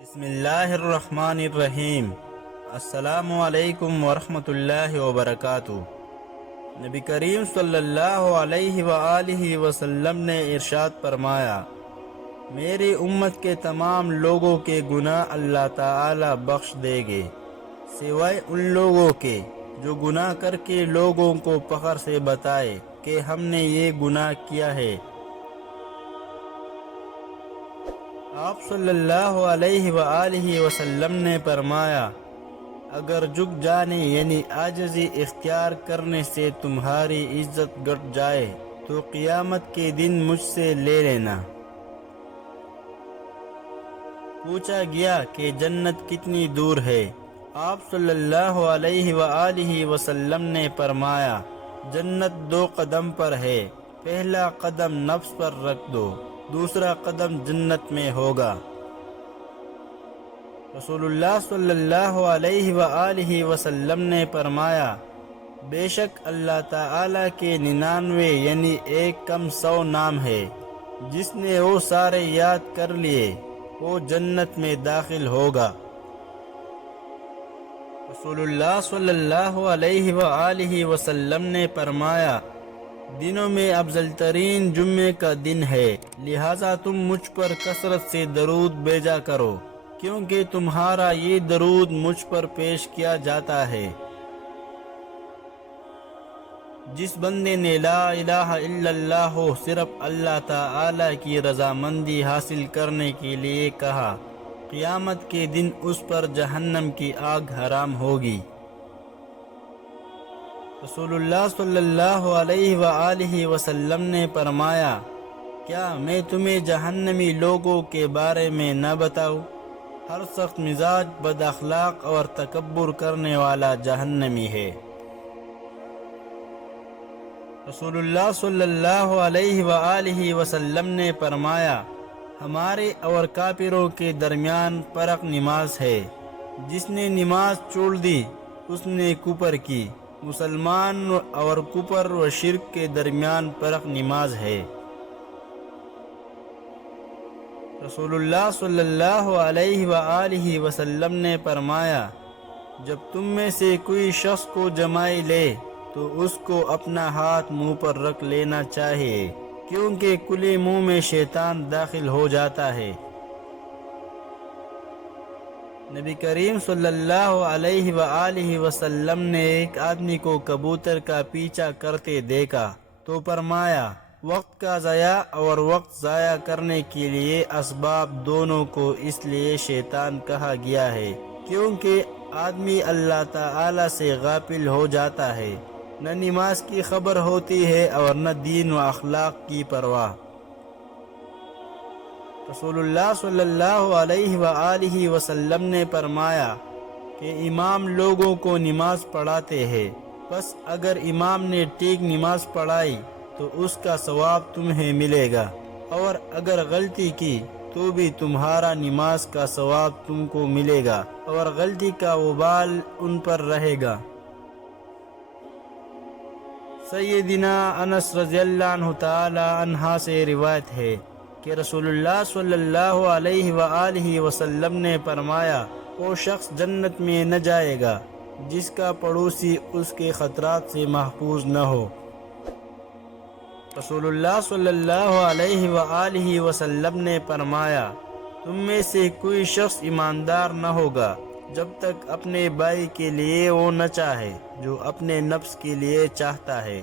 بسم اللہ الرحمن الرحیم۔ السلام علیکم ورحمۃ اللہ وبرکاتہ۔ نبی کریم صلی اللہ علیہ وآلہ وسلم نے ارشاد فرمایا، میری امت کے تمام لوگوں کے گناہ اللہ تعالی بخش دے گے، سوائے ان لوگوں کے جو گناہ کر کے لوگوں کو فخر سے بتائے کہ ہم نے یہ گناہ کیا ہے۔ آپ صلی اللہ علیہ وآلہ وسلم نے فرمایا، اگر جھک جانے یعنی عاجزی اختیار کرنے سے تمہاری عزت گھٹ جائے تو قیامت کے دن مجھ سے لے لینا۔ پوچھا گیا کہ جنت کتنی دور ہے؟ آپ صلی اللہ علیہ وآلہ وسلم نے فرمایا، جنت 2 قدم پر ہے، پہلا قدم نفس پر رکھ دو، دوسرا قدم جنت میں ہوگا۔ رسول اللہ صلی اللہ علیہ وآلہ وسلم نے فرمایا، بے شک اللہ تعالی کے 99 یعنی 1 کم 100 نام ہے، جس نے وہ سارے یاد کر لیے وہ جنت میں داخل ہوگا۔ رسول اللہ صلی اللہ علیہ وآلہ وسلم نے فرمایا، دنوں میں افضل ترین جمعے کا دن ہے، لہٰذا تم مجھ پر کثرت سے درود بھیجا کرو، کیونکہ تمہارا یہ درود مجھ پر پیش کیا جاتا ہے۔ جس بندے نے لا الہ الا اللہ صرف اللہ تعالی کی رضامندی حاصل کرنے کے لیے کہا، قیامت کے دن اس پر جہنم کی آگ حرام ہوگی۔ رسول اللہ صلی اللہ علیہ وآلہ وسلم نے فرمایا، کیا میں تمہیں جہنمی لوگوں کے بارے میں نہ بتاؤں؟ ہر سخت مزاج، بد اخلاق اور تکبر کرنے والا جہنمی ہے۔ رسول اللہ صلی اللہ علیہ وآلہ وسلم نے فرمایا، ہمارے اور کافروں کے درمیان فرق نماز ہے، جس نے نماز چھوڑ دی اس نے کفر کی۔ مسلمان اور کفر و شرک کے درمیان فرق نماز ہے۔ رسول اللہ صلی اللہ علیہ وآلہ وسلم نے فرمایا، جب تم میں سے کوئی شخص کو جمائی لے تو اس کو اپنا ہاتھ منہ پر رکھ لینا چاہیے، کیونکہ کھلے منہ میں شیطان داخل ہو جاتا ہے۔ نبی کریم صلی اللہ علیہ وآلہ وسلم نے ایک آدمی کو کبوتر کا پیچھا کرتے دیکھا تو فرمایا، وقت کا ضیاع اور وقت ضائع کرنے کے لیے اسباب دونوں کو اس لیے شیطان کہا گیا ہے کیونکہ آدمی اللہ تعالی سے غافل ہو جاتا ہے، نہ نماز کی خبر ہوتی ہے اور نہ دین و اخلاق کی پرواہ۔ رسول اللہ صلی اللہ علیہ وآلہ وسلم نے فرمایا کہ امام لوگوں کو نماز پڑھاتے ہیں، بس اگر امام نے ٹھیک نماز پڑھائی تو اس کا ثواب تمہیں ملے گا، اور اگر غلطی کی تو بھی تمہارا نماز کا ثواب تم کو ملے گا اور غلطی کا وبال ان پر رہے گا۔ سیدنا انس رضی اللہ عنہ تعالی عنہ سے روایت ہے کہ رسول اللہ صلی اللہ علیہ وآلہ وسلم نے فرمایا، وہ شخص جنت میں نہ جائے گا جس کا پڑوسی اس کے خطرات سے محفوظ نہ ہو۔ رسول اللہ صلی اللہ علیہ وآلہ وسلم نے فرمایا، تم میں سے کوئی شخص ایماندار نہ ہوگا جب تک اپنے بھائی کے لیے وہ نہ چاہے جو اپنے نفس کے لیے چاہتا ہے۔